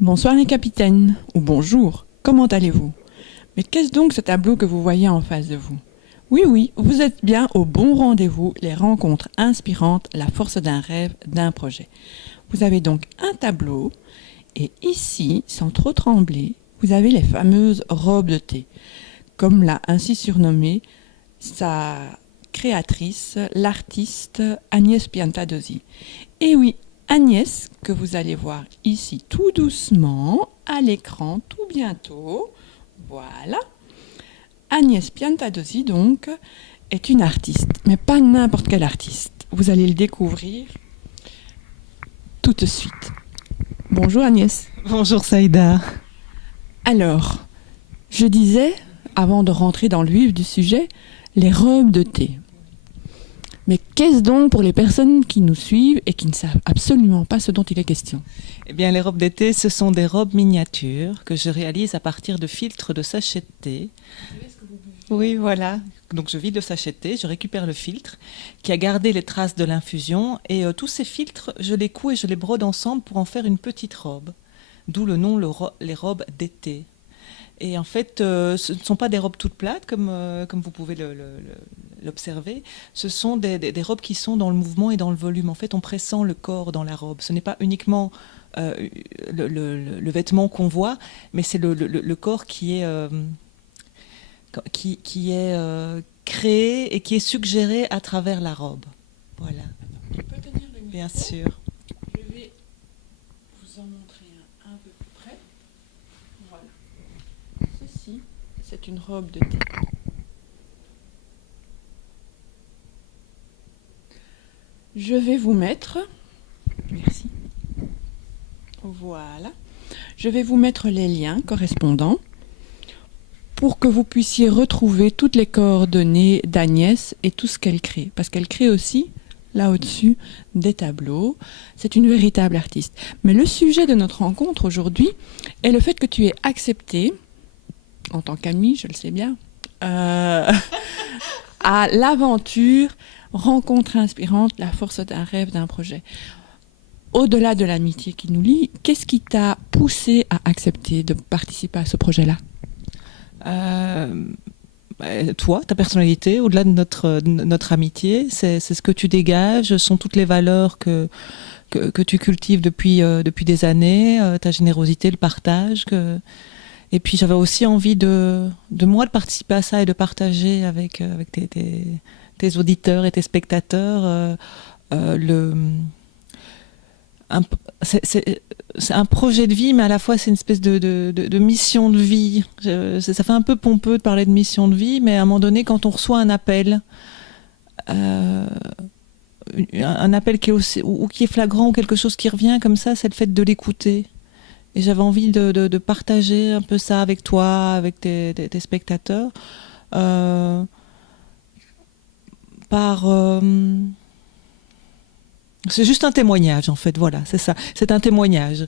Bonsoir les capitaines, ou bonjour, comment allez-vous? Mais qu'est-ce donc ce tableau que vous voyez en face de vous? Oui, oui, vous êtes bien au bon rendez-vous, les rencontres inspirantes, la force d'un rêve, d'un projet. Vous avez donc un tableau, et ici, sans trop trembler, vous avez les fameuses robes de thé, comme l'a ainsi surnommée sa créatrice, l'artiste Agnès Piantadosi. Et oui, Agnès, que vous allez voir ici tout doucement, à l'écran tout bientôt. Voilà. Agnès Piantadosi, donc, est une artiste, mais pas n'importe quelle artiste. Vous allez le découvrir tout de suite. Bonjour Agnès. Bonjour Saïda. Alors, je disais, avant de rentrer dans le vif du sujet, les robes de thé. Mais qu'est-ce donc pour les personnes qui nous suivent et qui ne savent absolument pas ce dont il est question? Eh bien, les robes d'été, ce sont des robes miniatures que je réalise à partir de filtres de sachets de thé. Oui, voilà. Donc, je vide le sachet de thé, je récupère le filtre qui a gardé les traces de l'infusion et tous ces filtres, je les couds et je les brode ensemble pour en faire une petite robe. D'où le nom les robes d'été. Et en fait, ce ne sont pas des robes toutes plates, comme vous pouvez l'observer. Ce sont des robes qui sont dans le mouvement et dans le volume. En fait, on pressent le corps dans la robe. Ce n'est pas uniquement le vêtement qu'on voit, mais c'est le corps qui est créé et qui est suggéré à travers la robe. Voilà. Tu peux tenir le micro? Bien sûr. Je vais vous en montrer un peu plus près. Voilà. Ceci, c'est une robe de thé. Je vais vous mettre... Merci. Voilà. Je vais vous mettre les liens correspondants pour que vous puissiez retrouver toutes les coordonnées d'Agnès et tout ce qu'elle crée. Parce qu'elle crée aussi, là au-dessus, des tableaux. C'est une véritable artiste. Mais le sujet de notre rencontre aujourd'hui est le fait que tu aies accepté, en tant qu'amie, je le sais bien, à l'aventure, rencontre inspirante, la force d'un rêve, d'un projet. Au-delà de l'amitié qui nous lie, qu'est-ce qui t'a poussé à accepter de participer à ce projet-là? Toi, ta personnalité, au-delà de notre amitié, c'est ce que tu dégages, sont toutes les valeurs que tu cultives depuis des années, ta générosité, le partage. Et puis j'avais aussi envie de participer à ça et de partager avec tes auditeurs et tes spectateurs c'est un projet de vie, mais à la fois c'est une espèce de mission de vie. Ça fait un peu pompeux de parler de mission de vie, mais à un moment donné, quand on reçoit un appel qui est ou qui est flagrant ou quelque chose qui revient comme ça, c'est le fait de l'écouter. Et j'avais envie de partager un peu ça avec toi, avec tes spectateurs, c'est juste un témoignage, en fait, voilà, c'est ça. C'est un témoignage.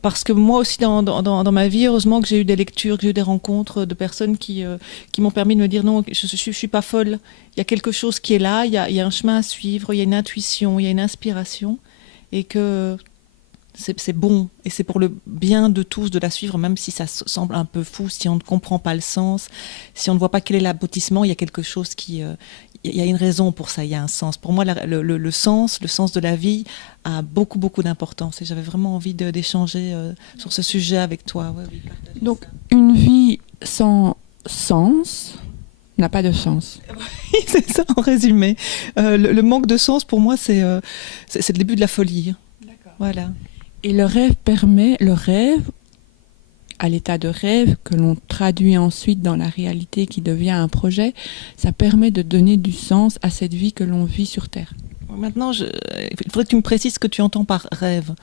Parce que moi aussi, dans ma vie, heureusement que j'ai eu des lectures, que j'ai eu des rencontres de personnes qui m'ont permis de me dire non, je suis pas folle. Il y a quelque chose qui est là, il y a un chemin à suivre, il y a une intuition, il y a une inspiration. Et que c'est bon. Et c'est pour le bien de tous de la suivre, même si ça semble un peu fou, si on ne comprend pas le sens, si on ne voit pas quel est l'aboutissement, il y a quelque chose qui... il y a une raison pour ça, il y a un sens. Pour moi, le sens de la vie a beaucoup, beaucoup d'importance. Et j'avais vraiment envie d'échanger sur ce sujet avec toi. Ouais, oui, donc, une vie sans sens n'a pas de sens. Oui, c'est ça, en résumé. Le manque de sens, pour moi, c'est le début de la folie. D'accord. Voilà. Et le rêve, à l'état de rêve, que l'on traduit ensuite dans la réalité qui devient un projet, ça permet de donner du sens à cette vie que l'on vit sur Terre. Maintenant, il faudrait que tu me précises ce que tu entends par rêve.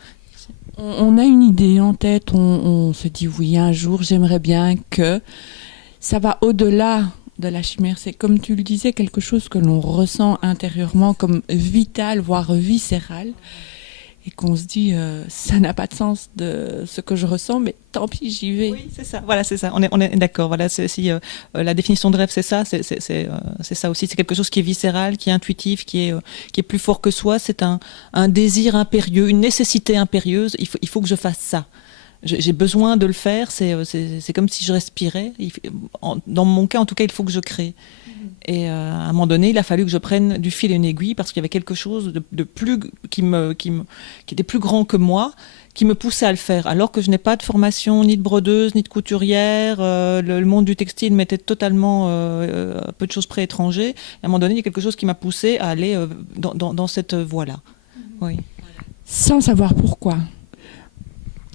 On a une idée en tête, on se dit oui, un jour j'aimerais bien que... Ça va au-delà de la chimère, c'est comme tu le disais, quelque chose que l'on ressent intérieurement comme vital, voire viscéral. Et qu'on se dit, ça n'a pas de sens de ce que je ressens, mais tant pis, j'y vais. Oui, c'est ça. Voilà, c'est ça. On est d'accord. Voilà, la définition de rêve, c'est ça. C'est ça aussi. C'est quelque chose qui est viscéral, qui est intuitif, qui est plus fort que soi. C'est un désir impérieux, une nécessité impérieuse. Il faut que je fasse ça. j'ai besoin de le faire, c'est comme si je respirais. Dans mon cas, en tout cas, il faut que je crée. Et à un moment donné, il a fallu que je prenne du fil et une aiguille parce qu'il y avait quelque chose de plus qui était plus grand que moi, qui me poussait à le faire. Alors que je n'ai pas de formation ni de brodeuse ni de couturière, le monde du textile m'était totalement à peu de choses près étranger. Et à un moment donné, il y a quelque chose qui m'a poussé à aller dans cette voie-là. Oui. Sans savoir pourquoi.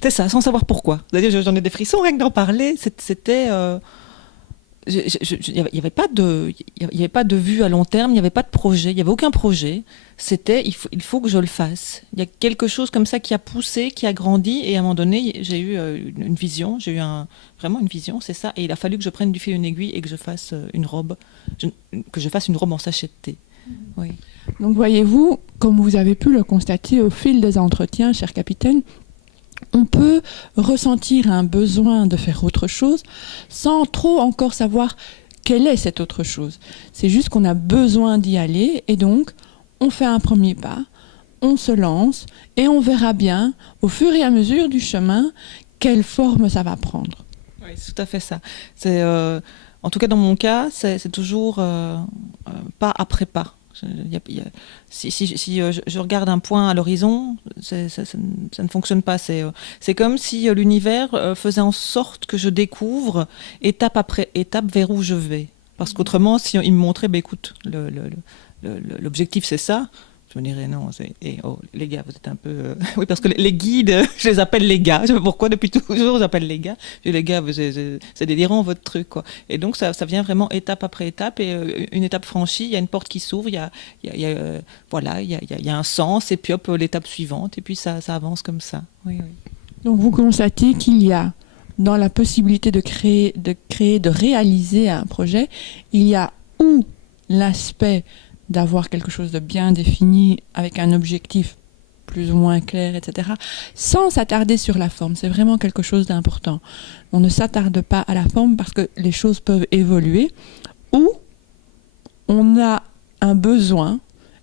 C'est ça, sans savoir pourquoi. C'est-à-dire, j'en ai des frissons rien que d'en parler. C'était il n'y avait pas de vue à long terme, il n'y avait pas de projet, il n'y avait aucun projet. C'était il faut que je le fasse. Il y a quelque chose comme ça qui a poussé, qui a grandi, et à un moment donné, j'ai eu une vision, vraiment une vision, c'est ça. Et il a fallu que je prenne du fil et une aiguille et que je fasse une robe, que je fasse une robe en sachet de thé. Oui. Donc voyez-vous, comme vous avez pu le constater au fil des entretiens, cher capitaine, on peut ressentir un besoin de faire autre chose sans trop encore savoir quelle est cette autre chose. C'est juste qu'on a besoin d'y aller et donc on fait un premier pas, on se lance et on verra bien au fur et à mesure du chemin quelle forme ça va prendre. Oui, c'est tout à fait ça. En tout cas dans mon cas, c'est toujours pas après pas. Si je regarde un point à l'horizon, ça ne fonctionne pas. C'est comme si l'univers faisait en sorte que je découvre étape après étape vers où je vais. Parce qu'autrement, si il me montrait, écoute, l'objectif c'est ça, je me dirais non, les gars, vous êtes un peu... Oui, parce que les guides, je les appelle les gars. Je sais pas pourquoi, depuis toujours, j'appelle les gars. Je dis, les gars, c'est délirant votre truc, quoi. Et donc, ça vient vraiment étape après étape. Et une étape franchie, il y a une porte qui s'ouvre, il y a un sens, et puis hop, l'étape suivante. Et puis, ça avance comme ça. Oui, oui. Donc, vous constatez qu'il y a, dans la possibilité de créer, de réaliser un projet, il y a ou l'aspect d'avoir quelque chose de bien défini avec un objectif plus ou moins clair, etc., sans s'attarder sur la forme. C'est vraiment quelque chose d'important. On ne s'attarde pas à la forme parce que les choses peuvent évoluer, ou on a un besoin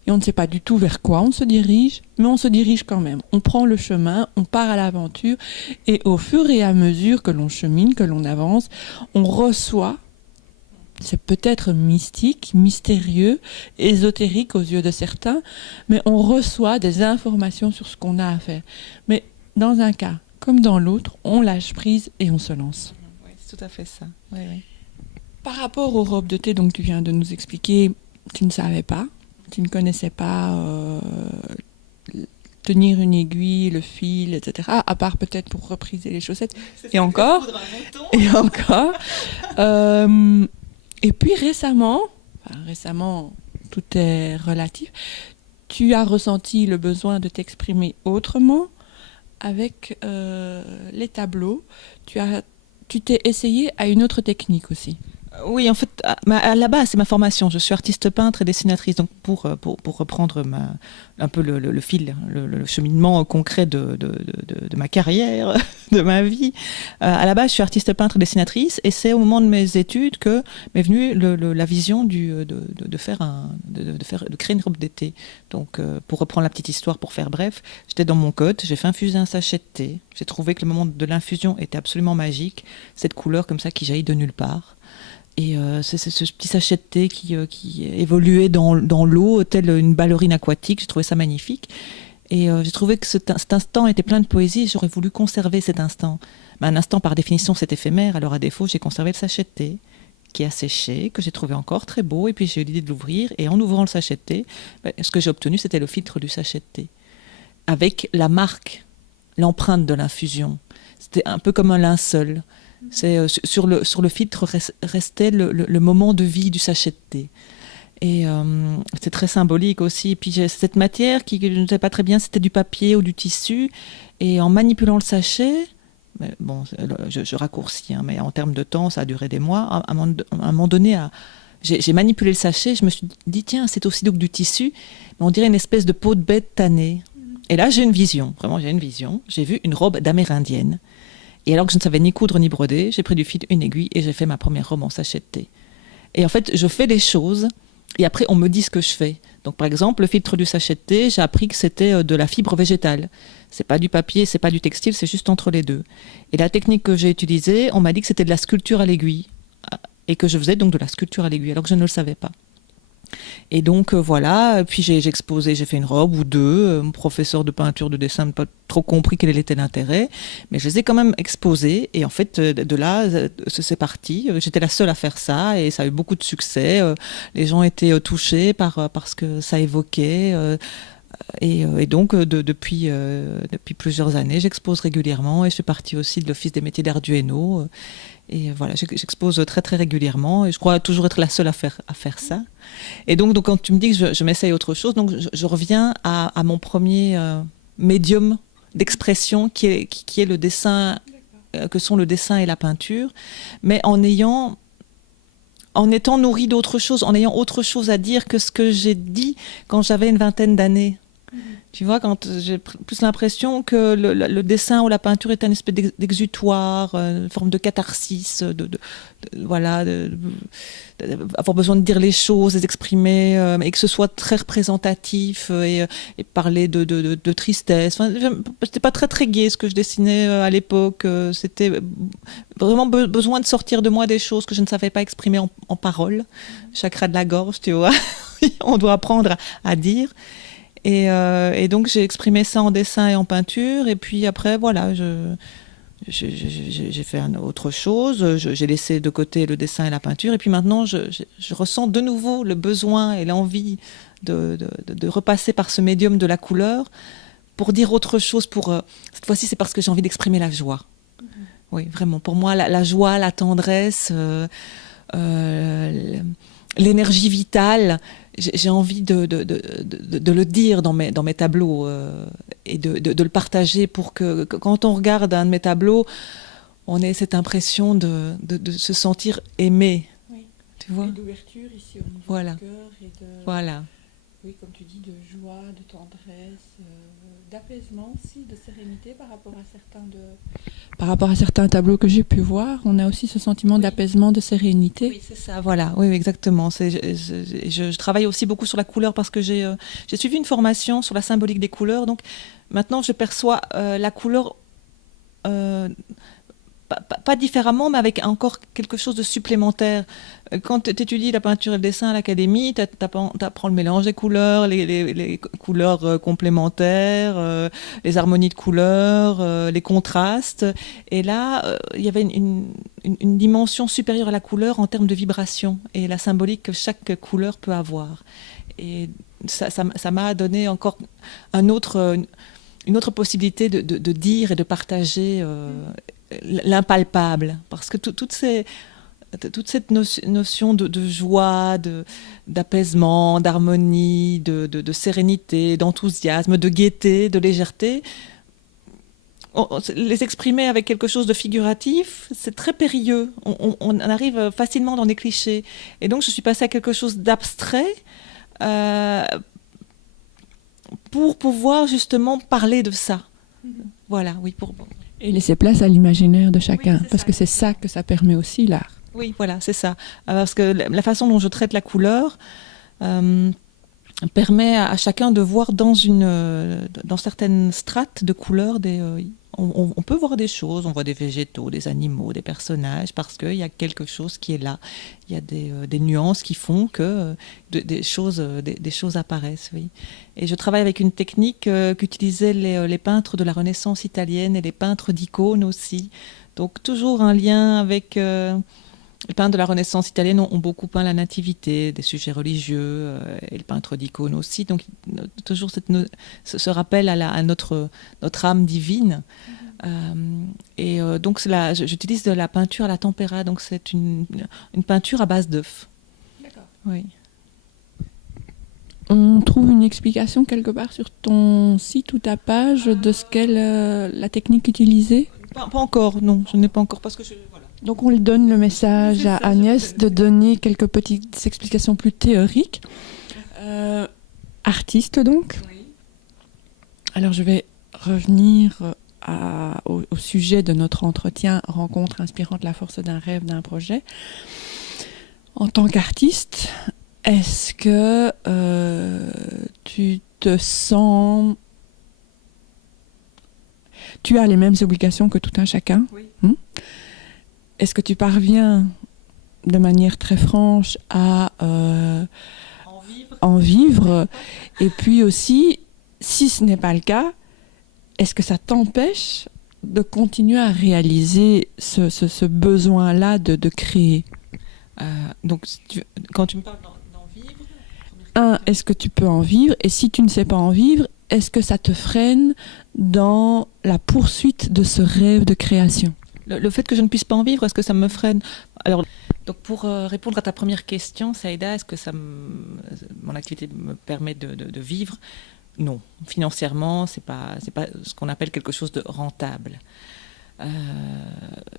et on ne sait pas du tout vers quoi on se dirige, mais on se dirige quand même. On prend le chemin, on part à l'aventure, et au fur et à mesure que l'on chemine, que l'on avance, on reçoit. C'est peut-être mystique, mystérieux, ésotérique aux yeux de certains, mais on reçoit des informations sur ce qu'on a à faire. Mais dans un cas comme dans l'autre, on lâche prise et on se lance. Oui, c'est tout à fait ça. Oui, oui. Par rapport aux robes de thé, donc tu viens de nous expliquer, tu ne savais pas, tu ne connaissais pas tenir une aiguille, le fil, etc. À part peut-être pour repriser les chaussettes. Et encore. Et puis récemment, tout est relatif, tu as ressenti le besoin de t'exprimer autrement avec les tableaux. Tu t'es essayé à une autre technique aussi. Oui, en fait, à la base, c'est ma formation. Je suis artiste peintre et dessinatrice. Donc, pour reprendre un peu le fil, le cheminement concret de ma carrière, de ma vie, à la base, je suis artiste peintre et dessinatrice. Et c'est au moment de mes études que m'est venue la vision de créer une robe d'été. Donc, pour reprendre la petite histoire, pour faire bref, j'étais dans mon cote, j'ai fait infuser un sachet de thé. J'ai trouvé que le moment de l'infusion était absolument magique. Cette couleur comme ça qui jaillit de nulle part. Et c'est ce petit sachet de thé qui évoluait dans l'eau, telle une ballerine aquatique. J'ai trouvé ça magnifique. Et j'ai trouvé que cet instant était plein de poésie. J'aurais voulu conserver cet instant. Mais un instant, par définition, c'est éphémère. Alors, à défaut, j'ai conservé le sachet de thé qui a séché, que j'ai trouvé encore très beau. Et puis, j'ai eu l'idée de l'ouvrir. Et en ouvrant le sachet de thé, ce que j'ai obtenu, c'était le filtre du sachet de thé. Avec la marque, l'empreinte de l'infusion. C'était un peu comme un linceul. Sur le filtre restait le moment de vie du sachet de thé. Et c'est très symbolique aussi. Et puis j'ai cette matière je ne sais pas très bien si c'était du papier ou du tissu. Et en manipulant le sachet, bon, je raccourcis, hein, mais en termes de temps, ça a duré des mois. À un moment donné, j'ai manipulé le sachet. Je me suis dit, tiens, c'est aussi donc du tissu. Mais on dirait une espèce de peau de bête tannée. Et là, j'ai une vision. Vraiment, j'ai une vision. J'ai vu une robe d'amérindienne. Et alors que je ne savais ni coudre ni broder, j'ai pris du fil, une aiguille et j'ai fait ma première robe en sachet de thé. Et en fait, je fais des choses Et après, on me dit ce que je fais. Donc, par exemple, le filtre du sachet de thé, j'ai appris que c'était de la fibre végétale. C'est pas du papier, c'est pas du textile, c'est juste entre les deux. Et la technique que j'ai utilisée, on m'a dit que c'était de la sculpture à l'aiguille. Et que je faisais donc de la sculpture à l'aiguille, alors que je ne le savais pas. Et donc voilà, puis j'ai exposé, j'ai fait une robe ou deux. Mon professeur de peinture, de dessin n'a pas trop compris quel était l'intérêt, mais je les ai quand même exposées. Et en fait, de là, c'est parti. J'étais la seule à faire ça et ça a eu beaucoup de succès. Les gens étaient touchés par ce que ça évoquait. Et donc, depuis plusieurs années, j'expose régulièrement et je fais partie aussi de l'Office des métiers d'art du Hainaut. Et voilà, j'expose très très régulièrement et je crois toujours être la seule à faire ça. Et donc quand tu me dis que je m'essaye autre chose, donc je reviens à mon premier médium d'expression qui est le dessin, que sont le dessin et la peinture, mais en étant nourrie d'autre chose, en ayant autre chose à dire que ce que j'ai dit quand j'avais une vingtaine d'années. Tu vois, quand j'ai plus l'impression que le dessin ou la peinture est un espèce d'exutoire, une forme de catharsis, voilà, avoir besoin de dire les choses, de les exprimer, et que ce soit très représentatif et parler de tristesse. Enfin, c'était pas très très gai ce que je dessinais à l'époque. C'était vraiment besoin de sortir de moi des choses que je ne savais pas exprimer en paroles. Chakra de la gorge, tu vois. On doit apprendre à dire. Et donc j'ai exprimé ça en dessin et en peinture, et puis après voilà, j'ai fait autre chose, j'ai laissé de côté le dessin et la peinture, et puis maintenant je ressens de nouveau le besoin et l'envie de repasser par ce médium de la couleur pour dire autre chose. Cette fois-ci, c'est parce que j'ai envie d'exprimer la joie. Oui, vraiment, pour moi la joie, la tendresse, l'énergie vitale, j'ai envie de le dire dans mes tableaux et de le partager pour que quand on regarde un de mes tableaux, on ait cette impression de se sentir aimé. Oui. Tu vois ? Et d'ouverture ici au niveau voilà. du cœur et de... Voilà. Oui, comme tu dis, de joie, de tendresse, d'apaisement aussi, de sérénité par rapport à certains tableaux que j'ai pu voir. On a aussi ce sentiment d'apaisement, de sérénité. Oui, c'est ça, voilà. Oui, exactement. Je travaille aussi beaucoup sur la couleur parce que j'ai suivi une formation sur la symbolique des couleurs. Donc maintenant, je perçois la couleur pas différemment, mais avec encore quelque chose de supplémentaire. Quand tu étudies la peinture et le dessin à l'académie, tu apprends le mélange des couleurs, les couleurs complémentaires, les harmonies de couleurs, les contrastes. Et là, il y avait une dimension supérieure à la couleur en termes de vibration et la symbolique que chaque couleur peut avoir. Et ça m'a donné encore une autre possibilité de dire et de partager l'impalpable, parce que toute cette notion de joie, d'apaisement, d'harmonie, de sérénité, d'enthousiasme, de gaieté, de légèreté, les exprimer avec quelque chose de figuratif, c'est très périlleux. On arrive facilement dans des clichés. Et donc je suis passée à quelque chose d'abstrait pour pouvoir justement parler de ça. Voilà, oui, Et laisser place à l'imaginaire de chacun, Oui, parce que c'est ça que ça permet aussi, l'art. Oui, voilà, c'est ça. Parce que la façon dont je traite la couleur permet à chacun de voir dans certaines strates de couleurs on peut voir des choses, on voit des végétaux, des animaux, des personnages, parce qu'il y a quelque chose qui est là. Il y a des nuances qui font que des choses apparaissent. Oui. Et je travaille avec une technique qu'utilisaient les peintres de la Renaissance italienne et les peintres d'icônes aussi. Donc toujours un lien avec... les peintres de la Renaissance italienne ont beaucoup peint la nativité, des sujets religieux, et le peintre d'icônes aussi. Donc, toujours ce rappel à notre âme divine. Donc, j'utilise de la peinture à la tempéra. Donc, c'est une peinture à base d'œuf. D'accord. Oui. On trouve une explication quelque part sur ton site ou ta page de ce qu'est la technique utilisée ? Pas encore, non. Je n'ai pas encore parce que voilà. Donc on lui donne le message à Agnès de donner quelques petites explications plus théoriques. Artiste donc. Oui. Alors je vais revenir au sujet de notre entretien, rencontre inspirante, la force d'un rêve, d'un projet. En tant qu'artiste, Est-ce que tu te sens... Tu as les mêmes obligations que tout un chacun. Oui. Est-ce que tu parviens de manière très franche à en vivre? Et puis aussi, si ce n'est pas le cas, est-ce que ça t'empêche de continuer à réaliser ce besoin-là de créer? Donc, quand tu me parles d'en vivre, Est-ce que tu peux en vivre? Et si tu ne sais pas en vivre, est-ce que ça te freine dans la poursuite de ce rêve de création? le fait que je ne puisse pas en vivre, est-ce que ça me freine? Alors, donc pour répondre à ta première question, Saïda, est-ce que mon activité me permet de vivre? Non, financièrement, c'est pas ce qu'on appelle quelque chose de rentable.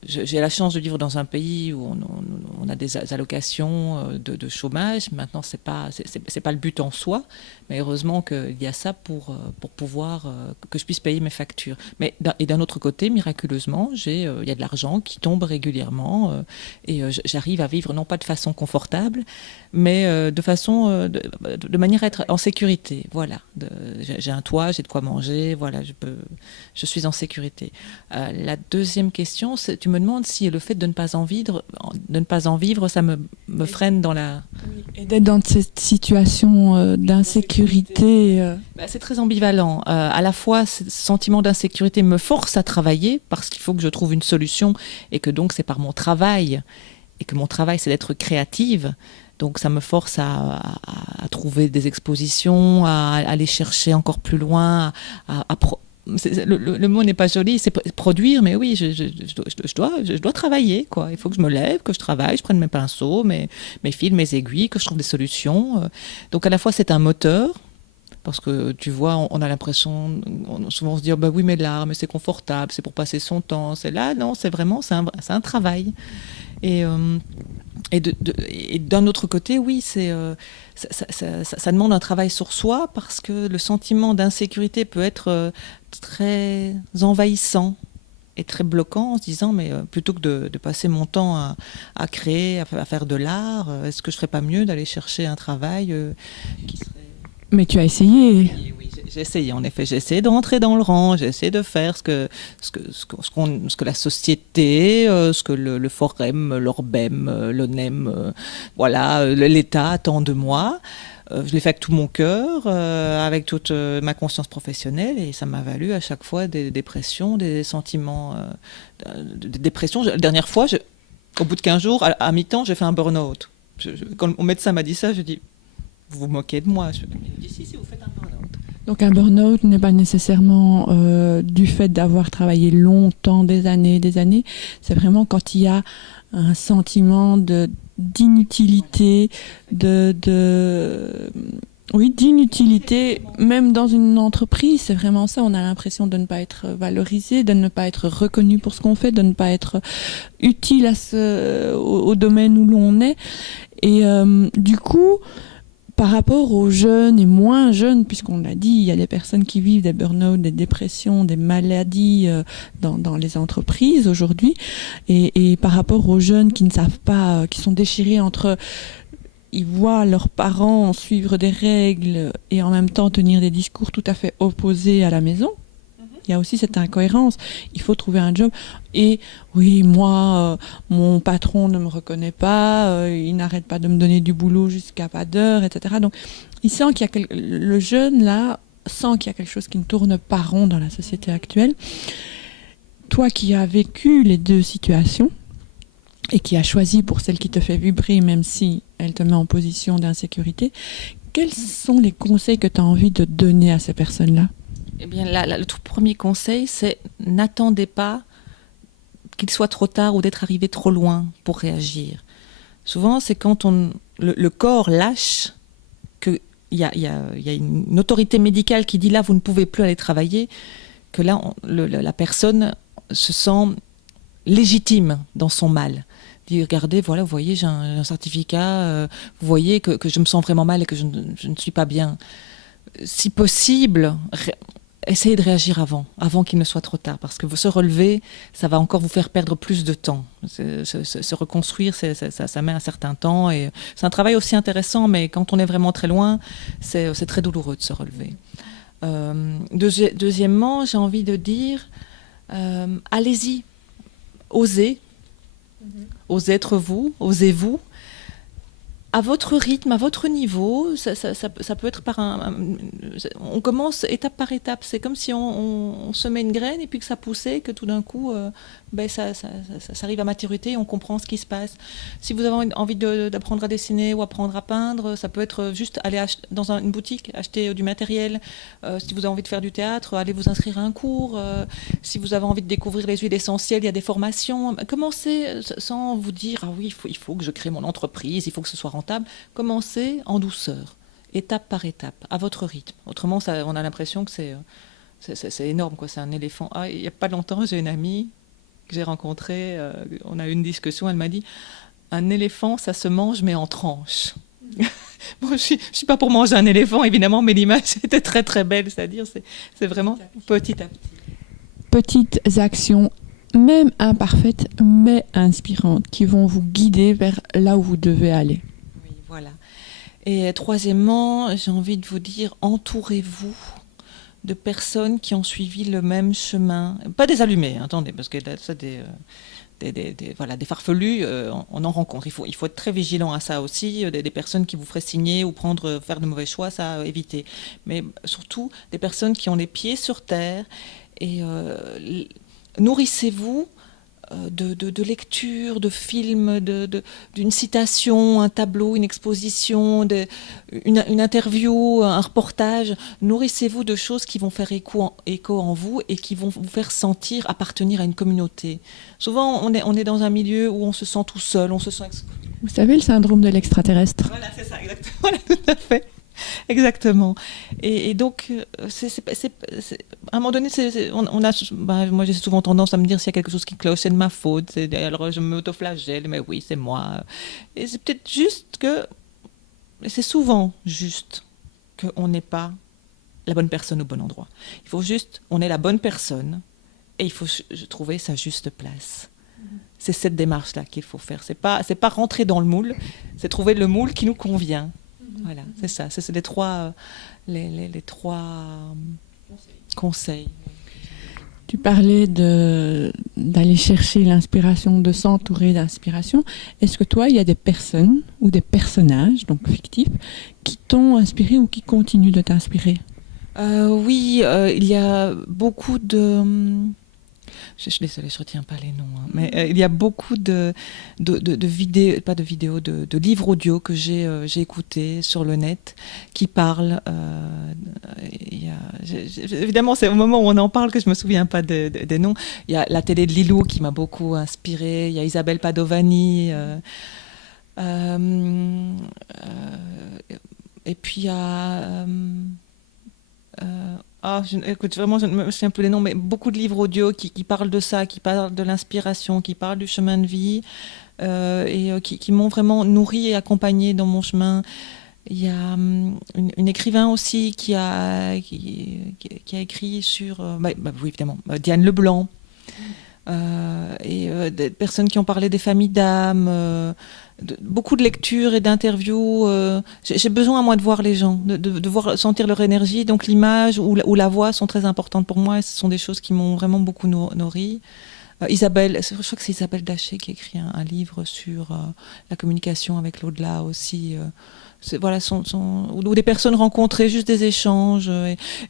J'ai la chance de vivre dans un pays où on a des allocations de chômage. Maintenant, c'est pas le but en soi, mais heureusement qu'il y a ça pour pouvoir que je puisse payer mes factures. Mais d'un autre côté, miraculeusement, il y a de l'argent qui tombe régulièrement et j'arrive à vivre non pas de façon confortable, mais de manière à être en sécurité. Voilà, j'ai un toit, j'ai de quoi manger. Voilà, je suis en sécurité. La deuxième question, tu me demandes si le fait de ne pas en vivre, ça me freine dans la... Oui. Et d'être dans cette situation d'insécurité. C'est très ambivalent. À la fois, ce sentiment d'insécurité me force à travailler parce qu'il faut que je trouve une solution et que donc c'est par mon travail et que mon travail c'est d'être créative. Donc ça me force à trouver des expositions, à aller chercher encore plus loin, le mot n'est pas joli, c'est produire, mais oui, je dois travailler, quoi. Il faut que je me lève, que je travaille, je prenne mes pinceaux, mes fils, mes aiguilles, que je trouve des solutions. Donc à la fois c'est un moteur, parce que tu vois, on a l'impression, souvent on se dit, oh, bah oui, mais l'art, mais c'est confortable, c'est pour passer son temps. C'est là, non, c'est vraiment, c'est un travail. Et d'un autre côté, oui, ça demande un travail sur soi parce que le sentiment d'insécurité peut être très envahissant et très bloquant en se disant, mais plutôt que de passer mon temps à créer, à faire de l'art, est-ce que je ne ferais pas mieux d'aller chercher un travail qui serait... Mais tu as essayé. Oui, j'ai essayé, en effet. J'ai essayé de rentrer dans le rang, j'ai essayé de faire ce que la société, ce que le Forem, l'Orbem, l'ONEM, voilà, l'État attend de moi. Je l'ai fait avec tout mon cœur, avec toute ma conscience professionnelle, et ça m'a valu à chaque fois des dépressions, des sentiments de dépression. La dernière fois, au bout de 15 jours, à mi-temps, j'ai fait un burn-out. Quand mon médecin m'a dit ça, je dis... Vous vous moquez de moi. Il me dit, si, vous faites un burn-out. Donc un burn-out n'est pas nécessairement du fait d'avoir travaillé longtemps, des années. C'est vraiment quand il y a un sentiment d'inutilité, d'inutilité, même dans une entreprise. C'est vraiment ça. On a l'impression de ne pas être valorisé, de ne pas être reconnu pour ce qu'on fait, de ne pas être utile au domaine où l'on est. Et du coup... Par rapport aux jeunes et moins jeunes, puisqu'on l'a dit, il y a des personnes qui vivent des burn-out, des dépressions, des maladies dans les entreprises aujourd'hui. Et par rapport aux jeunes qui ne savent pas, qui sont déchirés entre... Ils voient leurs parents suivre des règles et en même temps tenir des discours tout à fait opposés à la maison. Il y a aussi cette incohérence. Il faut trouver un job. Et oui, moi, mon patron ne me reconnaît pas, il n'arrête pas de me donner du boulot jusqu'à pas d'heure, etc. Donc, il sent qu'il y a le jeune, là, sent qu'il y a quelque chose qui ne tourne pas rond dans la société actuelle. Toi qui as vécu les deux situations et qui as choisi pour celle qui te fait vibrer, même si elle te met en position d'insécurité, quels sont les conseils que tu as envie de donner à ces personnes-là ? Eh bien, le tout premier conseil, c'est n'attendez pas qu'il soit trop tard ou d'être arrivé trop loin pour réagir. Souvent, c'est quand le corps lâche qu'il y a une autorité médicale qui dit là, vous ne pouvez plus aller travailler, que là, la personne se sent légitime dans son mal. Dit, regardez, voilà, vous voyez, j'ai un certificat, vous voyez que je me sens vraiment mal et que je ne suis pas bien. Si possible... essayez de réagir avant qu'il ne soit trop tard, parce que se relever, ça va encore vous faire perdre plus de temps. Se reconstruire, ça met un certain temps, et c'est un travail aussi intéressant, mais quand on est vraiment très loin, c'est très douloureux de se relever. Deuxièmement, j'ai envie de dire, allez-y, osez, osez être vous, osez-vous, à votre rythme, à votre niveau. Ça peut être on commence étape par étape. C'est comme si on semait une graine et puis que ça poussait, que tout d'un coup, ça arrive à maturité et on comprend ce qui se passe. Si vous avez envie d'apprendre à dessiner ou apprendre à peindre, ça peut être juste aller dans une boutique, acheter du matériel. Si vous avez envie de faire du théâtre, allez vous inscrire à un cours. Si vous avez envie de découvrir les huiles essentielles, il y a des formations. Commencez sans vous dire, ah oui, il faut que je crée mon entreprise, il faut que ce soit rentable. Commencez en douceur, étape par étape, à votre rythme. Autrement, on a l'impression que c'est énorme, quoi. C'est un éléphant. Ah, il n'y a pas longtemps, j'ai une amie que j'ai rencontrée, on a eu une discussion, elle m'a dit, un éléphant, ça se mange, mais en tranches. Bon, je suis pas pour manger un éléphant, évidemment, mais l'image était très très belle, c'est-à-dire c'est vraiment petit à petit. Petites actions, même imparfaites, mais inspirantes, qui vont vous guider vers là où vous devez aller. Oui, voilà. Et troisièmement, j'ai envie de vous dire, entourez-vous de personnes qui ont suivi le même chemin. Pas des allumés, attendez, parce que ça, des farfelus, on en rencontre. Il faut être très vigilant à ça aussi. Des personnes qui vous feraient signer ou faire de mauvais choix, ça, éviter. Mais surtout, des personnes qui ont les pieds sur terre. Et nourrissez-vous de lectures, de films, d'une citation, un tableau, une exposition, une interview, un reportage. Nourrissez-vous de choses qui vont faire écho en vous et qui vont vous faire sentir appartenir à une communauté. Souvent, on est dans un milieu où on se sent tout seul, on se sent exclu. Vous savez le syndrome de l'extraterrestre? Voilà, c'est ça, exactement. Voilà, tout à fait. Exactement. Et donc, à un moment donné, moi j'ai souvent tendance à me dire s'il y a quelque chose qui cloche, c'est de ma faute. Alors je m'autoflagelle, mais oui, c'est moi. Et c'est peut-être juste c'est souvent juste qu'on n'est pas la bonne personne au bon endroit. On est la bonne personne et il faut trouver sa juste place. C'est cette démarche-là qu'il faut faire. C'est pas rentrer dans le moule, c'est trouver le moule qui nous convient. Voilà, c'est ça. C'est les trois conseils. Tu parlais d'aller chercher l'inspiration, de s'entourer d'inspiration. Est-ce que toi, il y a des personnes ou des personnages, donc fictifs, qui t'ont inspiré ou qui continuent de t'inspirer? Oui, il y a beaucoup de... Je suis désolée, je ne retiens pas les noms. Mais il y a beaucoup de vidéos, pas de vidéos, de livres audio que j'ai écoutés sur le net qui parlent. Évidemment, c'est au moment où on en parle que je ne me souviens pas des noms. Il y a la télé de Lilou qui m'a beaucoup inspirée. Il y a Isabelle Padovani. Et puis il y a... écoute, vraiment, je ne me souviens plus les noms, mais beaucoup de livres audio qui parlent de ça, qui parlent de l'inspiration, qui parlent du chemin de vie, qui m'ont vraiment nourri et accompagné dans mon chemin. Il y a une écrivain aussi qui a écrit sur, oui, évidemment, Diane Leblanc. Des personnes qui ont parlé des familles d'âmes, beaucoup de lectures et d'interviews. J'ai besoin, moi, de voir les gens, de sentir leur énergie. Donc l'image ou la voix sont très importantes pour moi et ce sont des choses qui m'ont vraiment beaucoup nourri. Isabelle, je crois que c'est Isabelle Daché qui a écrit un livre sur la communication avec l'au-delà aussi. Voilà, ou des personnes rencontrées, juste des échanges.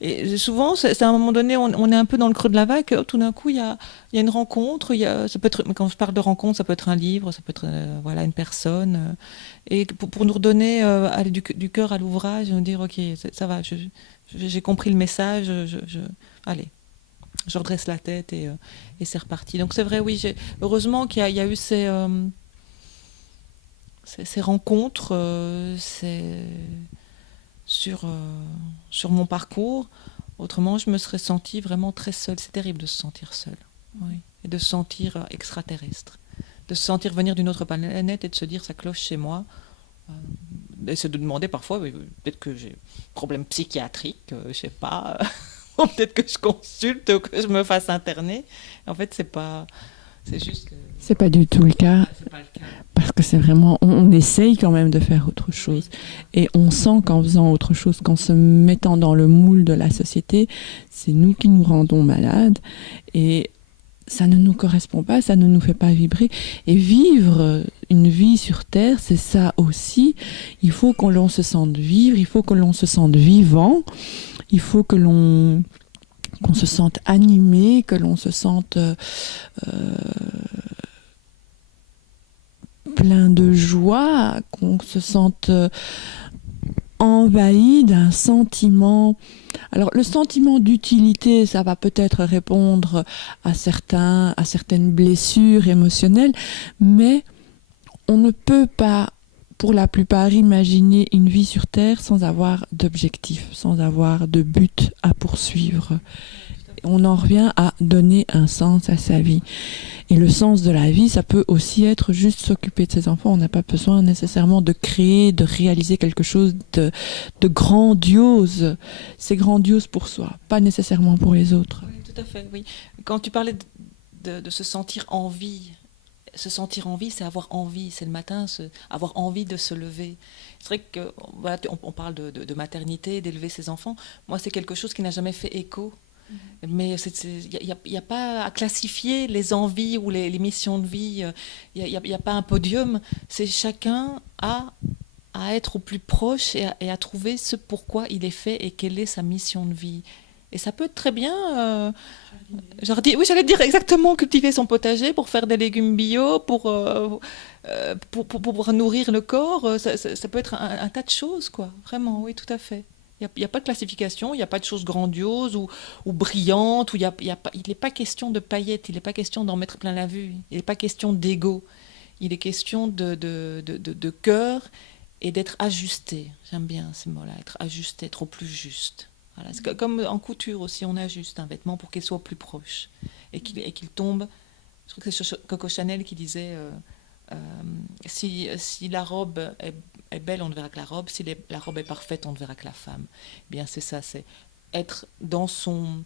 Et souvent, c'est à un moment donné, on est un peu dans le creux de la vague. Tout d'un coup, il y a une rencontre. Ça peut être, quand je parle de rencontre, ça peut être un livre, ça peut être voilà, une personne. Et pour nous redonner aller du cœur à l'ouvrage, nous dire, OK, ça va, j'ai compris le message, allez. Je redresse la tête et c'est reparti. Donc c'est vrai, oui, heureusement qu'il y a eu ces rencontres sur mon parcours. Autrement, je me serais sentie vraiment très seule. C'est terrible de se sentir seule. Oui. Et de se sentir extraterrestre. De se sentir venir d'une autre planète et de se dire ça cloche chez moi. Et se demander parfois, peut-être que j'ai un problème psychiatrique, je ne sais pas. peut-être que je consulte ou que je me fasse interner. En fait, c'est juste que... C'est pas du tout le cas. C'est pas le cas. Parce que c'est vraiment, on essaye quand même de faire autre chose. Et on sent qu'en faisant autre chose, qu'en se mettant dans le moule de la société, c'est nous qui nous rendons malades. Et ça ne nous correspond pas, ça ne nous fait pas vibrer. Et vivre une vie sur Terre, c'est ça aussi. Il faut que l'on se sente vivre, il faut que l'on se sente vivant, il faut que qu'on se sente animé, que l'on se sente... plein de joie, qu'on se sente envahi d'un sentiment. Alors le sentiment d'utilité, ça va peut-être répondre à certaines blessures émotionnelles, mais on ne peut pas, pour la plupart, imaginer une vie sur Terre sans avoir d'objectif, sans avoir de but à poursuivre. On en revient à donner un sens à sa vie. Et le sens de la vie, ça peut aussi être juste s'occuper de ses enfants. On n'a pas besoin nécessairement de créer, de réaliser quelque chose de grandiose. C'est grandiose pour soi, pas nécessairement pour les autres. Oui, tout à fait, oui. Quand tu parlais de se sentir en vie, c'est avoir envie. C'est le matin, avoir envie de se lever. C'est vrai que voilà, on parle de maternité, d'élever ses enfants. Moi, c'est quelque chose qui n'a jamais fait écho. Mais il n'y a pas à classifier les envies ou les missions de vie. Il n'y a pas un podium. C'est chacun à être au plus proche et à trouver ce pourquoi il est fait et quelle est sa mission de vie. Et ça peut être très bien... oui, j'allais dire exactement, cultiver son potager pour faire des légumes bio, pour nourrir le corps. Ça peut être un tas de choses, quoi. Vraiment, oui, tout à fait. Il n'y a pas de classification, il n'y a pas de choses grandioses ou brillantes. Il n'est pas question de paillettes, il n'est pas question d'en mettre plein la vue, il n'est pas question d'ego. Il est question de cœur et d'être ajusté. J'aime bien ces mots-là, être ajusté, être au plus juste. Voilà. C'est comme en couture aussi, on ajuste un vêtement pour qu'il soit au plus proche et qu'il tombe. Je crois que c'est Coco Chanel qui disait si la robe est belle, on ne verra que la robe. Si la robe est parfaite, on ne verra que la femme. Eh bien, c'est ça, c'est être dans son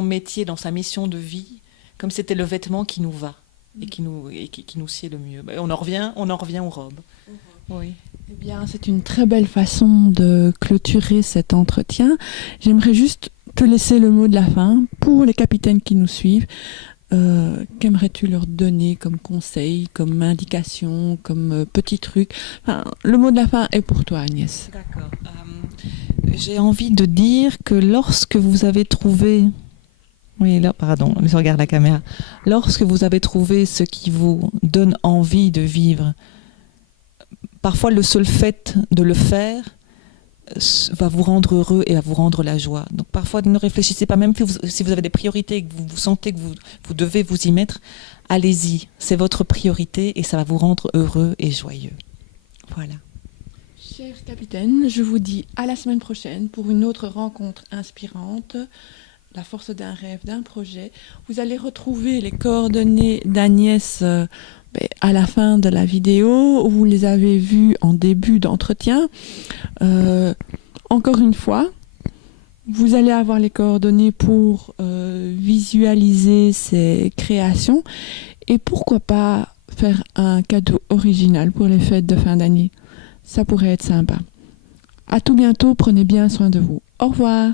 métier, dans sa mission de vie, comme c'était le vêtement qui nous va et qui nous sied le mieux. On en revient aux robes. Oui. Eh bien, c'est une très belle façon de clôturer cet entretien. J'aimerais juste te laisser le mot de la fin pour les capitaines qui nous suivent. Qu'aimerais-tu leur donner comme conseil, comme indication, comme petit truc? Enfin, le mot de la fin est pour toi, Agnès. D'accord. J'ai envie de dire que lorsque vous avez trouvé... Oui, là, pardon, je regarde la caméra. Lorsque vous avez trouvé ce qui vous donne envie de vivre, parfois le seul fait de le faire va vous rendre heureux et va vous rendre la joie. Donc parfois ne réfléchissez pas, même si vous avez des priorités et que vous sentez que vous devez vous y mettre, allez-y, c'est votre priorité et ça va vous rendre heureux et joyeux. Voilà. Chers capitaines, je vous dis à la semaine prochaine pour une autre rencontre inspirante, la force d'un rêve, d'un projet. Vous allez retrouver les coordonnées d'Agnès à la fin de la vidéo. Vous les avez vues en début d'entretien. Encore une fois, vous allez avoir les coordonnées pour visualiser ces créations et pourquoi pas faire un cadeau original pour les fêtes de fin d'année. Ça pourrait être sympa. À tout bientôt, prenez bien soin de vous. Au revoir.